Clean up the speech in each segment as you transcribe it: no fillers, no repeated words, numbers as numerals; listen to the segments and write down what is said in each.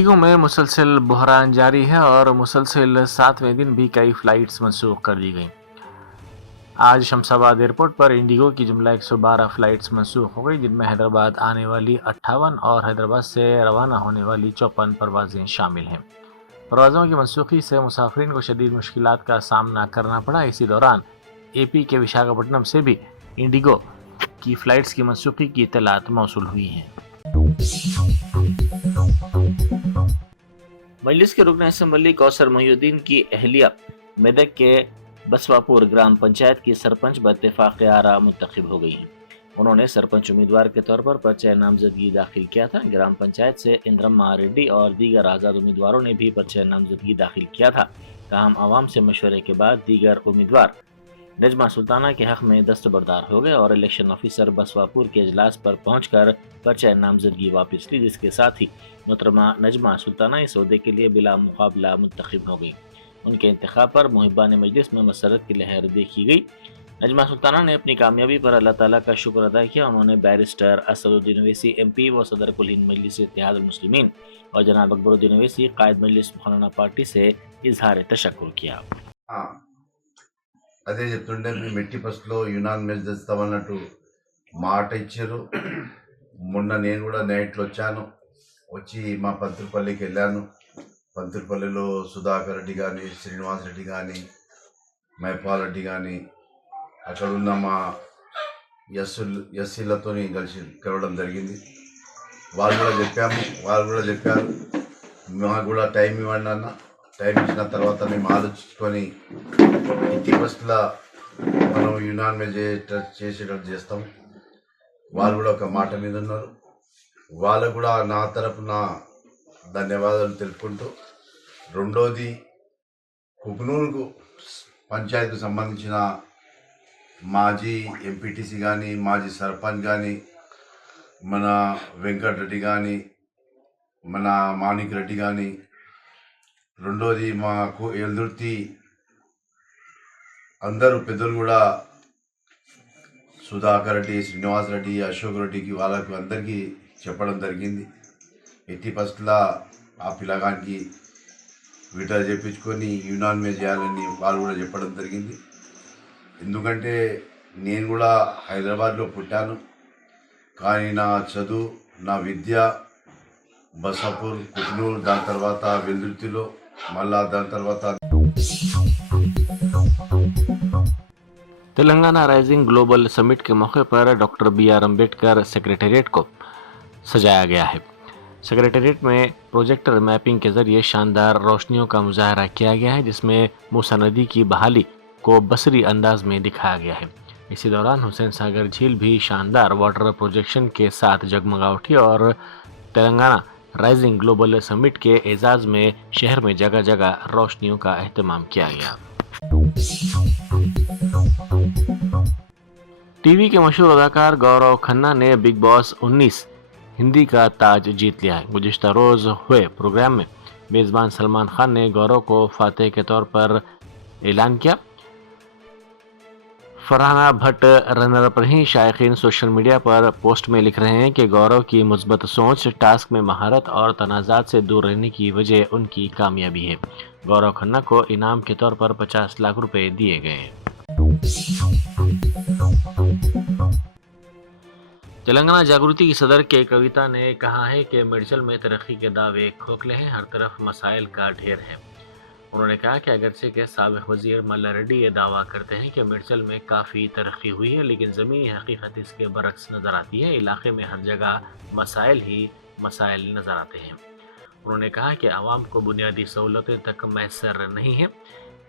Indigo में मुसलसल बहरान जारी है और मुसलसल 7वें दिन भी कई फ्लाइट्स मनसूख कर दी गई। आज शमशाबाद एयरपोर्ट पर इंडिगो की जुमला 112 फ्लाइट्स मनसूख हो गई, जिनमें हैदराबाद आने वाली 58 और हैदराबाद से रवाना होने वाली 54 परवाजें शामिल हैं। परवाज़ों की मनसूखी से मुसाफिरीन को शदीद मुश्किलात का सामना करना पड़ा। इसी दौरान AP के विशाखापट्टनम से भी इंडिगो की फ्लाइट्स की मनसूखी की इत्तलात मौसूल हुई हैं। मजलिस के रुकन असम्बली कौसर मोहिउद्दीन की अहलिया मेदक के बसवापुर ग्राम पंचायत की सरपंच बत्तेफाक आरा मुंतखब हो गई हैं। उन्होंने सरपंच उम्मीदवार के तौर पर पर्चा नामजदगी दाखिल किया था। ग्राम पंचायत से इंद्रम्मा रेड्डी और दीगर आज़ाद उम्मीदवारों ने भी पर्चा नामजदगी दाखिल किया था। ताहम आवाम से मशवरे के बाद दीगर उम्मीदवार नजमा सुल्ताना के हक में दस्तबरदार हो गए और इलेक्शन ऑफिसर बसवापुर के इजलास पर पहुंचकर पर्चा नामजदगी वापस ली, जिसके साथ ही मोहतरमा नजमा सुल्ताना इस ओहदे के लिए बिला मुकाबला मुंतखब हो गई। उनके इंतखाब पर मुहिब्बान मजलिस में मसरत की लहर देखी गई। नजमा सुल्ताना ने अपनी कामयाबी पर अल्लाह ताला का शुक्र अदा किया। उन्होंने बैरिस्टर असदुद्दीन ओवैसी MP व सदर कुल हिंद मजलिस इत्तेहादुल मुस्लिमीन और जनाब अकबरुद्दीन ओवैसी कायद मजलिस मुखर्रना पार्टी से इजहार तशक्कुर किया। అదే చెప్తుండే మేము మెట్టి ఫస్ట్లో యునాన్ మ్యాచ్ తెస్తామన్నట్టు మాట ఇచ్చారు. మొన్న నేను కూడా నైట్లో వచ్చి మా పంతులపల్లికి వెళ్ళాను. పంతులపల్లిలో సుధాకర్ రెడ్డి కానీ, శ్రీనివాస్ రెడ్డి కానీ, మైపాల్ రెడ్డి కానీ, అక్కడున్న మా ఎస్సీలతో కలిసి కలవడం జరిగింది. వాళ్ళు కూడా చెప్పారు మాకు కూడా టైం ఇవ్వండి అన్న. టైం ఇచ్చిన తర్వాత మేము ఆలోచించుకొని ఇంటి ఫస్ట్లా మనం యునాన్ మ్యాచ్ చేసేటట్టు చేస్తాం. వాళ్ళు కూడా ఒక మాట మీద ఉన్నారు. వాళ్ళకు కూడా నా తరపున ధన్యవాదాలు తెలుపుకుంటూ, రెండోది కుకునూరు పంచాయతీకి సంబంధించిన మాజీ ఎంపీటీసీ కానీ, మాజీ సర్పంచ్ కానీ, మన వెంకటరెడ్డి కానీ, మన మాణిక్ రెడ్డి కానీ, రెండోది మాకు ఎల్దుర్తి అందరూ పెద్దలు కూడా సుధాకర్ రెడ్డి, శ్రీనివాస్ రెడ్డి, అశోక్ రెడ్డికి వాళ్ళకి అందరికీ చెప్పడం జరిగింది. ఎట్టి ఫస్ట్లా ఆ పిల్లగానికి విడ్రా చేయించుకొని యునాన్ మ్యాచ్ చేయాలని వాళ్ళు కూడా చెప్పడం జరిగింది. ఎందుకంటే నేను కూడా హైదరాబాద్లో పుట్టాను, కానీ నా చదువు, నా విద్య బసాపూర్, కుకునూర్, దాని తర్వాత వెల్దుర్తిలో, మళ్ళా దాని తర్వాత तेलंगाना राइजिंग ग्लोबल समिट के मौके पर डॉक्टर BR अम्बेडकर सेक्रेटेरिएट को सजाया गया है। सेक्रेटेरिएट में प्रोजेक्टर मैपिंग के जरिए शानदार रोशनियों का मुजाहरा किया गया है, जिसमें मूसा नदी की बहाली को बसरी अंदाज में दिखाया गया है। इसी दौरान हुसैन सागर झील भी शानदार वाटर प्रोजेक्शन के साथ जगमगा उठी और तेलंगाना राइजिंग ग्लोबल समिट के एजाज में शहर में जगह जगह रोशनियों का एहतमाम किया गया। टीवी के मशहूर अदाकार गौरव खन्ना ने बिग बॉस 19 हिंदी का ताज जीत लिया है। गुज़िश्ता रोज हुए प्रोग्राम में मेज़बान सलमान खान ने गौरव को फातेह के तौर पर ऐलान किया। फरहाना भट्ट रनर पर ही शायकीन सोशल मीडिया पर पोस्ट में लिख रहे हैं कि गौरव की मुस्बत सोच, टास्क में महारत और तनाज़ात से दूर रहने की वजह उनकी कामयाबी है। गौरव खन्ना को इनाम के तौर पर 50 लाख रुपए दिए गए। तेलंगाना जागृति की सदर के कविता ने कहा है कि मेडचल में तरक्की के दावे खोखले हैं, हर तरफ मसाइल का ढेर है। उन्होंने कहा कि अगरचे के साबिक वजीर मल्ला रेड्डी ये दावा करते हैं कि मेडचल में काफ़ी तरक्की हुई है, लेकिन ज़मीनी हकीकत इसके बरक्स नज़र आती है। इलाके में हर जगह मसाइल ही मसाइल नज़र आते हैं। उन्होंने कहा कि आवाम को बुनियादी सहूलतें तक मैसर नहीं है।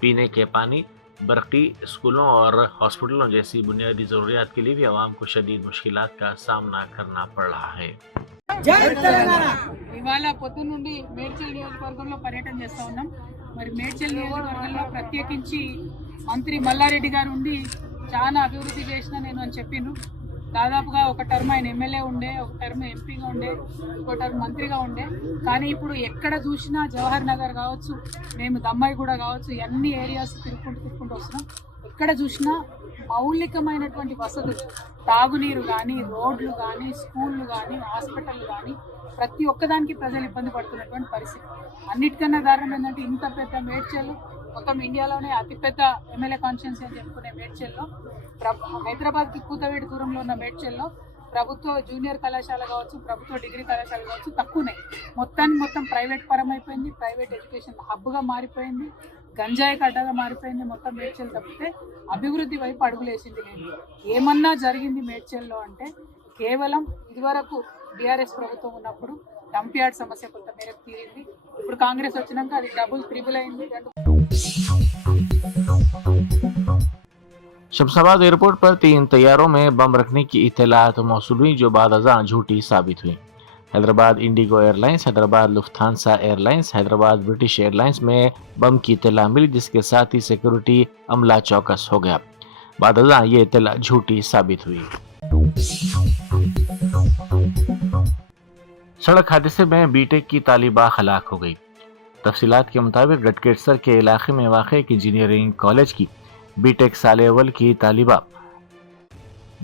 पीने के पानी, बरक़ी, स्कूलों और हॉस्पिटलों जैसी बुनियादी ज़रूरियात के लिए भी आवाम को शदीद मुश्किलात का सामना करना पड़ रहा है। ఇవాళ పొద్దు నుండి మేడ్చల్ నియోజకవర్గంలో పర్యటన చేస్తూ ఉన్నాం. మరి మేడ్చల్ నియోజకవర్గంలో ప్రత్యేకించి మంత్రి మల్లారెడ్డి గారు ఉండి చాలా అభివృద్ధి చేసిన నేను అని చెప్పిండ్రు. దాదాపుగా ఒక టర్మ్ ఆయన ఎమ్మెల్యే ఉండే, ఒక టర్మ్ ఎంపీగా ఉండే, ఒక టర్మ్ మంత్రిగా ఉండే. కానీ ఇప్పుడు ఎక్కడ చూసినా జవహర్ నగర్ కావచ్చు, మేము దమ్మాయిగూడ కావచ్చు, అన్ని ఏరియాస్ తిరుక్కుంటూ వస్తున్నాం. ఎక్కడ చూసినా మౌలికమైనటువంటి వసతులు, తాగునీరు కానీ, రోడ్లు కానీ, స్కూళ్ళు కానీ, హాస్పిటల్ కానీ ప్రతి ఒక్కదానికి ప్రజలు ఇబ్బంది పడుతున్నటువంటి పరిస్థితి. అన్నిటికన్నా దారుణం ఏంటంటే ఇంత పెద్ద మేడ్చల్, మొత్తం ఇండియాలోనే అతిపెద్ద ఎమ్మెల్యే కాన్స్టిట్యున్సీ అని చెప్పుకునే మేడ్చల్లో, హైదరాబాద్కి కూతవేడి దూరంలో ఉన్న మేడ్చల్లో ప్రభుత్వ జూనియర్ కళాశాల కావచ్చు, ప్రభుత్వ డిగ్రీ కళాశాల కావచ్చు తక్కువనే. మొత్తం ప్రైవేట్ పరం అయిపోయింది, ప్రైవేట్ ఎడ్యుకేషన్ హబ్గా మారిపోయింది, గంజాయి కడ్డగా మారిపోయింది. మొత్తం మేడ్చల్ తప్పితే అభివృద్ధి వైపు అడుగులేసింది లేదు. ఏమన్నా జరిగింది మేడ్చల్లో అంటే కేవలం ఇదివరకు బీఆర్ఎస్ ప్రభుత్వం ఉన్నప్పుడు డంప్ యార్డ్ సమస్య కొంత మేరకు తీరింది. ఇప్పుడు కాంగ్రెస్ వచ్చినాక అది డబుల్ ట్రిబుల్ అయింది. शमशाबाद एयरपोर्ट पर 3 तैयारों में बम रखने की इत्तलात मौसूल हुई जो बाद अज़ां झूठी साबित हुई। Hyderabad Indigo airlines, Hyderabad Lufthansa airlines, Hyderabad British airlines में बम की इत्तला मिली, जिसके साथ ही सिक्योरिटी अमला चौकस हो गया। बाद अज़ां ये इत्तला झूठी साबित हुई। सड़क हादसे में बीटेक की तालिबा हलाक हो गई। तफसीलात के मुताबिक गटकेसर के इलाके में वाक़ एक इंजीनियरिंग कॉलेज की बीटेक साल अव्वल की तालिबा,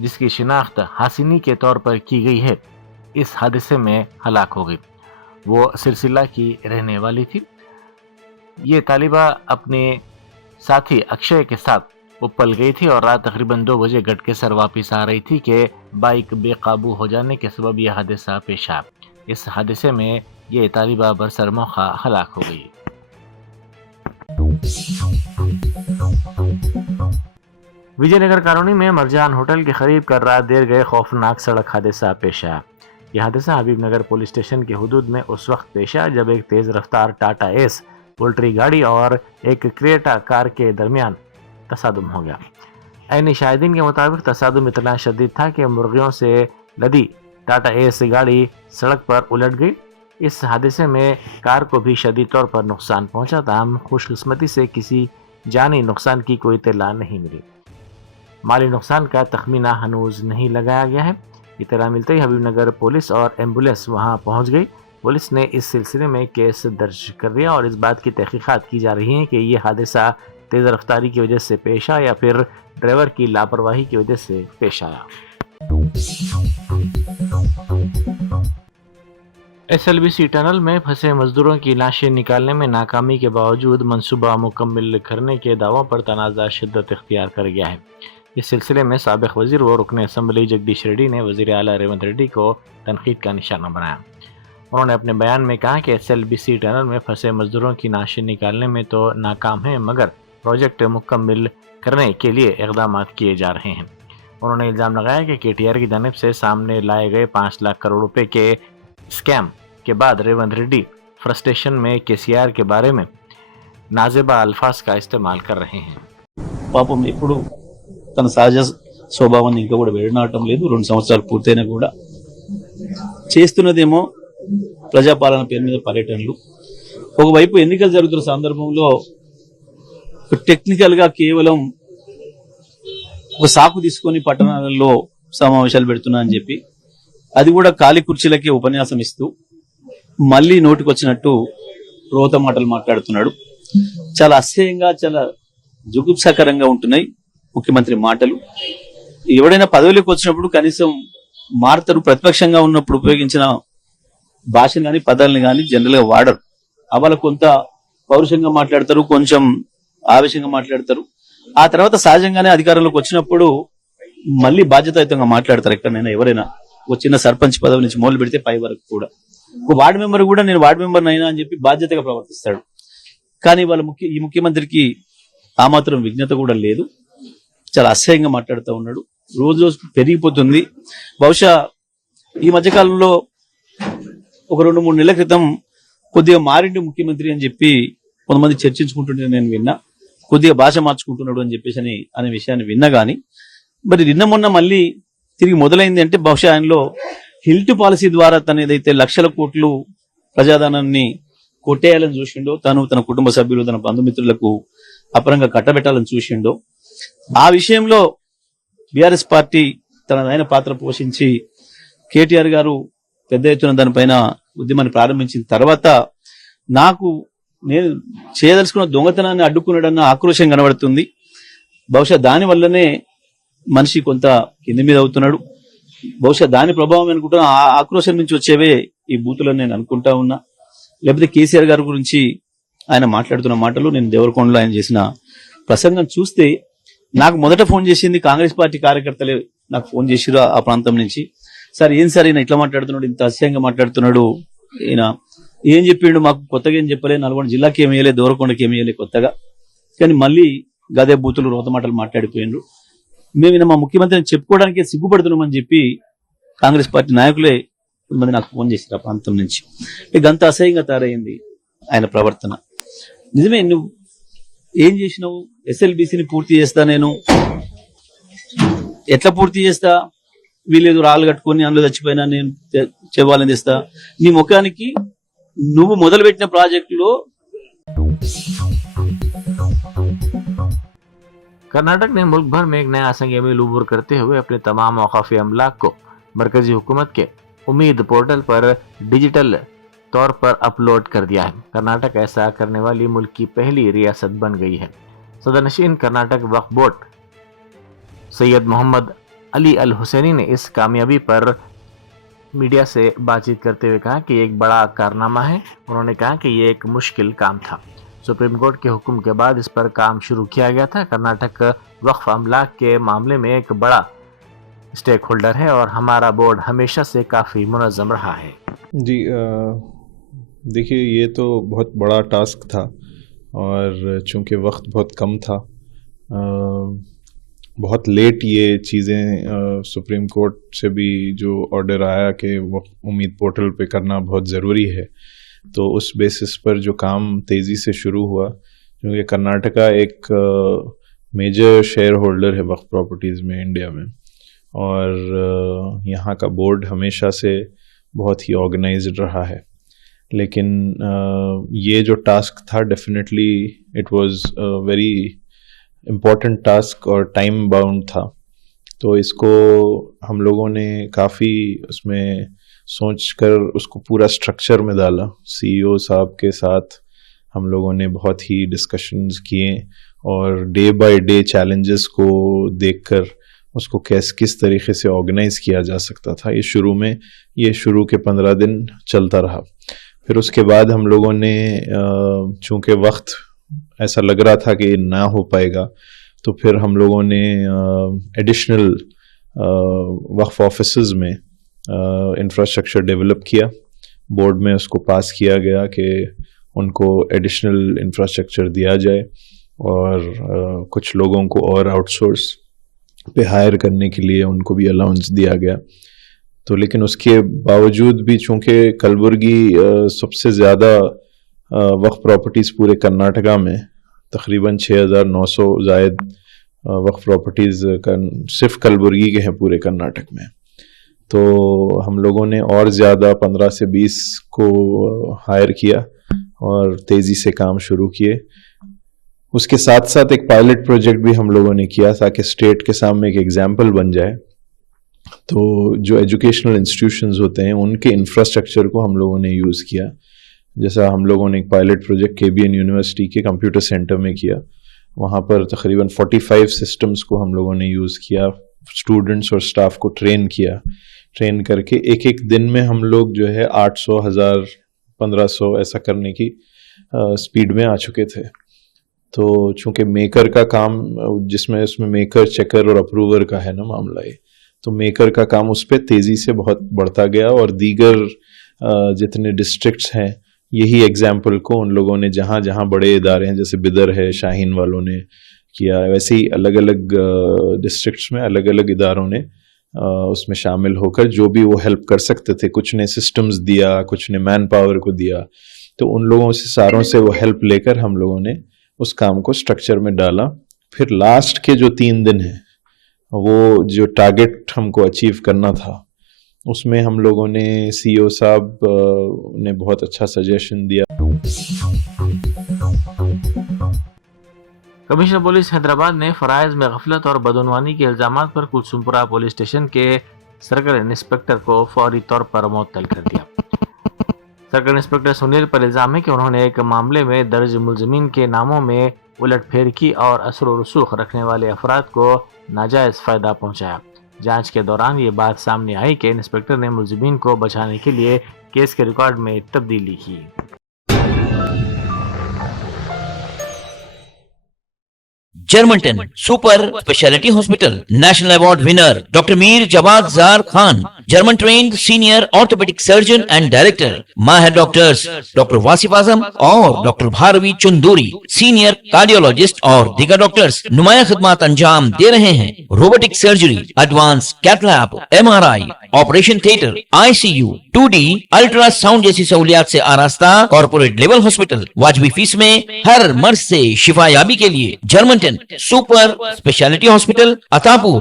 जिसकी शिनाख्त हासिनी के तौर पर की गई है, इस हादसे में हलाक हो गई। वो सिलसिला की रहने वाली थी। ये तालिबा अपने साथी अक्षय के साथ उपल गई थी और रात तकरीबन 2 बजे गटकेसर वापस आ रही थी कि बाइक बेकाबू हो जाने के सबब यह हादसा पेश आया। इस हादसे में ये तालिबा बरसर मौका हलाक हो गई। विजयनगर कॉलोनी में मरजान होटल के करीब कल रात देर गए खौफनाक सड़क हादसा पेश आया। यह हादसा हबीबनगर पुलिस स्टेशन के हुदूद में उस वक्त पेश आया जब एक तेज रफ्तार टाटा एस पोल्ट्री गाड़ी और एक क्रेटा कार के दरमियान तसादुम हो गया। ऐनी शाहिदीन के मुताबिक तसादुम इतना शदीद था कि मुर्गियों से लदी टाटा एस गाड़ी सड़क पर उलट गई। इस हादसे में कार को भी शदीद तौर पर नुकसान पहुंचा। ताहम खुशकिस्मती से किसी जानी नुकसान की कोई इत्तला नहीं मिली। माली नुकसान का तखमीना हनूज नहीं लगाया गया है। इत्तला मिलते ही हबीबनगर पुलिस और एम्बुलेंस वहां पहुंच गई। पुलिस ने इस सिलसिले में केस दर्ज कर दिया और इस बात की तहकीकात की जा रही है कि ये हादसा तेज रफ्तारी की वजह से पेश आया या फिर ड्राइवर की लापरवाही की वजह से पेश आया। एसएलबीसी टनल में फंसे मजदूरों की लाशें निकालने में नाकामी के बावजूद मंसूबा मुकम्मिल करने के दावों पर तनाज़ा शिद्दत इख्तियार कर गया है। इस सिलसिले में साबिक वजीर व रुकन असम्बली जगदीश रेड्डी ने वजीर आला रेवंत रेड्डी को तनकीद का निशाना बनाया। उन्होंने अपने बयान में कहा कि एसएलबीसी टनल में फंसे मजदूरों की लाशें निकालने में तो नाकाम है, मगर प्रोजेक्ट मुकम्मिल करने के लिए इक़दाम किए जा रहे हैं। उन्होंने इल्ज़ाम लगाया कि केटीआर की जानिब से सामने लाए गए 5 लाख करोड़ रुपए के स्कैम के बाद रेवंत रेड्डी फ्रस्ट्रेशन में केसीआर के बारे में नाजेबा अल्फाज का इस्तेमाल कर रहे हैं। పాపం ఎప్పుడు తన సహజ స్వభావాన్ని ఇంకా కూడా విడనాటం లేదు. 2 సంవత్సరాలు పూర్తయినా కూడా చేస్తున్నదేమో ప్రజాపాలన పేరు మీద పర్యటనలు. ఒకవైపు ఎన్నికలు జరుగుతున్న సందర్భంలో టెక్నికల్ గా కేవలం ఒక సాకు తీసుకొని పట్టణాలలో సమావేశాలు పెడుతున్నా అని చెప్పి, అది కూడా ఖాళీ కుర్చీలకి ఉపన్యాసం ఇస్తూ మళ్ళీ నోటికొచ్చినట్టు రోత మాటలు మాట్లాడుతున్నాడు. చాలా అసహ్యంగా, చాలా జుగుప్సాకరంగా ఉంటున్నాయి ముఖ్యమంత్రి మాటలు. ఎవడైనా పదవిలోకి వచ్చినప్పుడు కనీసం మారుతారు. ప్రతిపక్షంగా ఉన్నప్పుడు ఉపయోగించిన భాషను కానీ పదాలను కానీ జనరల్ గా వాడరు. అవాళ కొంత పౌరుషంగా మాట్లాడతారు, కొంచెం ఆవేశంగా మాట్లాడతారు. ఆ తర్వాత సహజంగానే అధికారంలోకి వచ్చినప్పుడు మళ్ళీ బాధ్యతాయుతంగా మాట్లాడతారు. ఎక్కడైనా ఎవరైనా ఒక చిన్న సర్పంచ్ పదవి నుంచి మొదలు పెడితే పై వరకు కూడా ఒక వార్డు మెంబర్ కూడా నేను వార్డు మెంబర్ అయినా అని చెప్పి బాధ్యతగా ప్రవర్తిస్తాడు. కానీ వాళ్ళ ఈ ముఖ్యమంత్రికి ఆ మాత్రం విజ్ఞత కూడా లేదు. చాలా అసహ్యంగా మాట్లాడుతూ ఉన్నాడు. రోజు రోజు పెరిగిపోతుంది. బహుశా ఈ మధ్యకాలంలో ఒక 2-3 నెలల క్రితం కొద్దిగా మారిండు ముఖ్యమంత్రి అని చెప్పి కొంతమంది చర్చించుకుంటుంటే నేను విన్నా. కొద్దిగా భాష మార్చుకుంటున్నాడు అని చెప్పేసి అనే విషయాన్ని విన్నా. గానీ మరి నిన్న మొన్న మళ్ళీ తిరిగి మొదలైంది అంటే బహుశా ఆయనలో హిల్ట్ పాలసీ ద్వారా తన ఏదైతే లక్షల కోట్లు ప్రజాధనాన్ని కొట్టేయాలని చూసిండో, తన కుటుంబ సభ్యులు, తన బంధుమిత్రులకు అపరంగా కట్టబెట్టాలని చూసిండో, ఆ విషయంలో బీఆర్ఎస్ పార్టీ తనదైన పాత్ర పోషించి కేటీఆర్ గారు పెద్ద ఎత్తున దానిపైన ఉద్యమాన్ని ప్రారంభించిన తర్వాత నేను చేయదలుచుకున్న దొంగతనాన్ని అడ్డుకున్నాడన్న ఆక్రోశం కనబడుతుంది. బహుశా దాని వల్లనే మనిషి కొంత కింది మీద అవుతున్నాడు. బహుశా దాని ప్రభావం అనుకుంటున్నా, ఆ ఆక్రోశం నుంచి వచ్చేవే ఈ బూతులని నేను అనుకుంటా ఉన్నా. లేకపోతే కేసీఆర్ గారి గురించి ఆయన మాట్లాడుతున్న మాటలు, నేను దేవరకొండలో ఆయన చేసిన ప్రసంగం చూస్తే నాకు మొదట ఫోన్ చేసింది కాంగ్రెస్ పార్టీ కార్యకర్తలే నాకు ఫోన్ చేసిరు ఆ ప్రాంతం నుంచి. సార్ ఏం సార్ ఈయన ఇట్లా మాట్లాడుతున్నాడు, ఇంత అసహ్యంగా మాట్లాడుతున్నాడు, ఈయన ఏం చెప్పిండు, మాకు కొత్తగా ఏం చెప్పలే, నల్గొండ జిల్లాకి ఏమి వేయలే, దేవరకొండకి ఏమి వేయలే కొత్తగా, కానీ మళ్ళీ గదే బూతులు రోత మాటలు మాట్లాడిపోయిండ్రు. మేము ఈయన మా ముఖ్యమంత్రిని చెప్పుకోవడానికి సిగ్గుపడుతున్నామని చెప్పి కాంగ్రెస్ పార్టీ నాయకులే కొంతమంది నాకు ఫోన్ చేశారు ఆ ప్రాంతం నుంచి. గంత అసహ్యంగా తయారైంది ఆయన ప్రవర్తన. నిజమే, నువ్వు ఏం చేసినావు? ఎస్ఎల్బిసిని పూర్తి చేస్తా, నేను ఎట్లా పూర్తి చేస్తా, వీళ్ళేదో రాళ్ళు కట్టుకొని అందులో చచ్చిపోయినా నేను చెవాలని తెస్తా. నీ ముఖానికి నువ్వు మొదలుపెట్టిన ప్రాజెక్టులో कर्नाटक ने मुल्क भर में एक नया संग अमील उबूर करते हुए अपने तमाम औकाफी अमलाक को मरकजी हुकूमत के उम्मीद पोर्टल पर डिजिटल तौर पर अपलोड कर दिया है। कर्नाटक ऐसा करने वाली मुल्क की पहली रियासत बन गई है। सदरनशीन कर्नाटक वक्फ बोर्ड सैयद मोहम्मद अली अल हुसैनी ने इस कामयाबी पर मीडिया से बातचीत करते हुए कहा कि एक बड़ा कारनामा है। उन्होंने कहा कि ये एक मुश्किल काम था। सुप्रीम कोर्ट के हुक्म के बाद इस पर काम शुरू किया गया था। कर्नाटक वक्फ अमलाक के मामले में एक बड़ा स्टेक होल्डर है और हमारा बोर्ड हमेशा से काफ़ी मुनज़्ज़म रहा है। जी देखिए, ये तो बहुत बड़ा टास्क था और चूँकि वक्त बहुत कम था, बहुत लेट ये चीज़ें सुप्रीम कोर्ट से भी जो ऑर्डर आया कि उम्मीद पोर्टल पे करना बहुत ज़रूरी है, तो उस बेसिस पर जो काम तेज़ी से शुरू हुआ, क्योंकि कर्नाटका एक मेजर शेयर होल्डर है वक्फ प्रॉपर्टीज़ में इंडिया में, और यहाँ का बोर्ड हमेशा से बहुत ही ऑर्गेनाइज्ड रहा है। लेकिन ये जो टास्क था, definitely it was very important task और टाइम बाउंड था, तो इसको हम लोगों ने काफ़ी उसमें सोच कर उसको पूरा स्ट्रक्चर में डाला। सीईओ साहब के साथ हम लोगों ने बहुत ही डिस्कशंस किए और डे बाय डे चैलेंजेस को देखकर उसको किस तरीके से ऑर्गेनाइज किया जा सकता था। ये शुरू के 15 दिन चलता रहा। फिर उसके बाद हम लोगों ने चूँकि वक्त ऐसा लग रहा था कि ना हो पाएगा, तो फिर हम लोगों ने एडिशनल वक्फ ऑफिसेस में इंफ्रास्ट्रक्चर डेवलप किया। बोर्ड में उसको पास किया गया कि उनको एडिशनल इंफ्रास्ट्रक्चर दिया जाए और कुछ लोगों को और आउटसोर्स पे हायर करने के लिए उनको भी अलाउंस दिया गया। तो लेकिन उसके बावजूद भी चूँकि कलबुर्गी सबसे ज़्यादा वक्फ प्रॉपर्टीज़ पूरे कर्नाटका में, तकरीबन 6,900 जायद वक्फ प्रॉपर्टीज़ सिर्फ कलबुर्गी के हैं पूरे कर्नाटक में, तो हम लोगों ने और ज़्यादा 15 से 20 को हायर किया और तेज़ी से काम शुरू किए। उसके साथ साथ एक पायलट प्रोजेक्ट भी हम लोगों ने किया ताकि स्टेट के सामने एक एग्जाम्पल बन जाए। तो जो एजुकेशनल इंस्टीट्यूशंस होते हैं उनके इंफ्रास्ट्रक्चर को हम लोगों ने यूज़ किया। जैसा हम लोगों ने एक पायलट प्रोजेक्ट KBN यूनिवर्सिटी के कंप्यूटर सेंटर में किया, वहाँ पर तकरीबन 45 सिस्टम्स को हम लोगों ने यूज़ किया, स्टूडेंट्स और स्टाफ को ट्रेन करके एक एक दिन में हम लोग जो है 800, 1000, 1500 ऐसा करने की स्पीड में आ चुके थे। तो चूँकि मेकर का काम, जिसमें उसमें मेकर, चेकर और अप्रूवर का है ना मामला ये, तो मेकर का काम उस पर तेज़ी से बहुत बढ़ता गया और दीगर जितने डिस्ट्रिक्ट्स हैं, यही एग्जाम्पल को उन लोगों ने जहाँ जहाँ बड़े इदारे हैं, जैसे बिदर है, शाहीन वालों ने किया, वैसे ही अलग अलग डिस्ट्रिक्ट्स में अलग अलग इदारों ने उसमें शामिल होकर जो भी वो हेल्प कर सकते थे, कुछ ने सिस्टम्स दिया, कुछ ने मैन पावर को दिया, तो उन लोगों से सारों से वो हेल्प लेकर हम लोगों ने उस काम को स्ट्रक्चर में डाला। फिर लास्ट के जो 3 दिन हैं, वो जो टारगेट हमको अचीव करना था, उसमें हम लोगों ने सीईओ साहब ने बहुत अच्छा सजेशन दिया। कमिश्नर पुलिस हैदराबाद ने फराइज में गफलत और बदعنوانی के इल्जामात पर कुलसुमपुरा पुलिस स्टेशन के सर्कल इंस्पेक्टर को फौरी तौर पर मुअत्तल कर दिया। सर्कल इंस्पेक्टर सुनील पर इल्जाम है कि उन्होंने एक मामले में दर्ज मुलजमीन के नामों में उलटफेर की और असर व रसूख रखने वाले अफराद को नाजायज फायदा पहुंचाया। जांच के दौरान ये बात सामने आई कि इंस्पेक्टर ने मुलजिमीन को बचाने के लिए केस के रिकॉर्ड में तब्दीली की। जर्मनटन super speciality hospital national award winner doctor Mir Jawad Jar Khan, German trained senior orthopaedic surgeon and director, माहिर डॉक्टर्स डॉक्टर वासिफ आजम और doctor Bharvi Chanduri, senior cardiologist और दीगर डॉक्टर्स नुमाया खिदमत अंजाम दे रहे हैं। Robotic surgery, advance cath lab, MRI, operation theatre, ICU, 2D ultrasound जैसी सहूलियात से आरास्ता कॉर्पोरेट लेवल हॉस्पिटल, वाजबी फीस में हर मर्ज से शिफायाबी के लिए Germanton super speciality hospital, Attapur,